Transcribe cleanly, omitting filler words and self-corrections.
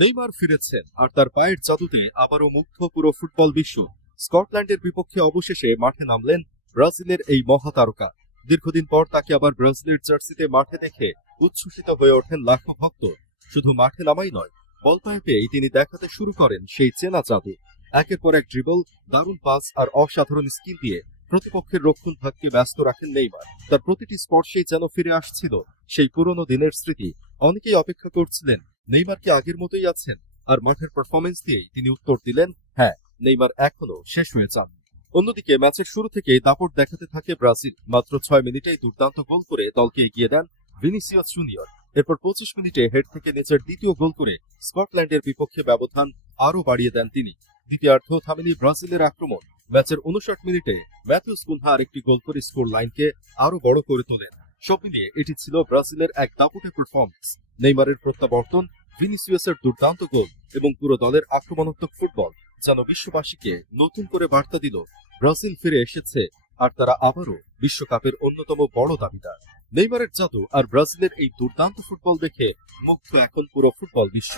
Neymar ফিরেছেন আর তার পায়ের জাদুতে আবারও মুগ্ধ পুরো ফুটবল বিশ্ব। স্কটল্যান্ডের বিপক্ষে অবশেষে মাঠে নামলেন ব্রাজিলের এই মহাতারকা। দীর্ঘদিন পর তাকে আবার ব্রাজিলের জার্সিতে মাঠে দেখে উচ্ছ্বসিত হয়ে ওঠেন লাখো ভক্ত। শুধু মাঠে নামাই নয়, বল পায়ে পেয়েই তিনি দেখাতে শুরু করেন সেই চেনা জাদু। একের পর এক ড্রিবল, দারুণ পাস আর অসাধারণ স্কিল দিয়ে প্রতিপক্ষের রক্ষণ ভাগকে ব্যস্ত রাখেন নেইমার। তার প্রতিটি স্পর্শেই যেন ফিরে আসছিল সেই পুরনো দিনের স্মৃতি। অনেকেই অপেক্ষা করছিলেন নেইমার কি আগের মতোই আছেন, আর মাঠের পারফরমেন্স দিয়েই তিনি উত্তর দিলেন, হ্যাঁ, নেইমার এখনো শেষ হয়ে যান। অন্যদিকে ম্যাচের শুরু থেকেই দাপট দেখাতে থাকে ব্রাজিল। মাত্র 6 মিনিটেই দুর্দান্ত গোল করে দলকে এগিয়ে দেন ভিনিসিয়াস জুনিয়র। এরপর 25 মিনিটে হেড থেকে নিচের দ্বিতীয় গোল করে স্কটল্যান্ডের বিপক্ষে ব্যবধান আরও বাড়িয়ে দেন তিনি। দ্বিতীয়ার্ধ থামেনি ব্রাজিলের আক্রমণ। ম্যাচের 59 মিনিটে ম্যাথিউস কুনহা আরেকটি গোল করে স্কোর লাইনকে আরো বড় করে তোলেন। সব মিলিয়ে এটি ছিল ব্রাজিলের এক দাপুটে পারফরম্যান্স। নেইমারের প্রত্যাবর্তন, ভিনিসিয়াসের দুর্দান্ত গোল এবং পুরো দলের আক্রমণাত্মক ফুটবল যেন বিশ্ববাসীকে নতুন করে বার্তা দিল ব্রাজিল ফিরে এসেছে, আর তারা আবারও বিশ্বকাপের অন্যতম বড় দাবিদার। নেইমারের জাদু আর ব্রাজিলের এই দুর্দান্ত ফুটবল দেখে মুগ্ধ এখন পুরো ফুটবল বিশ্ব।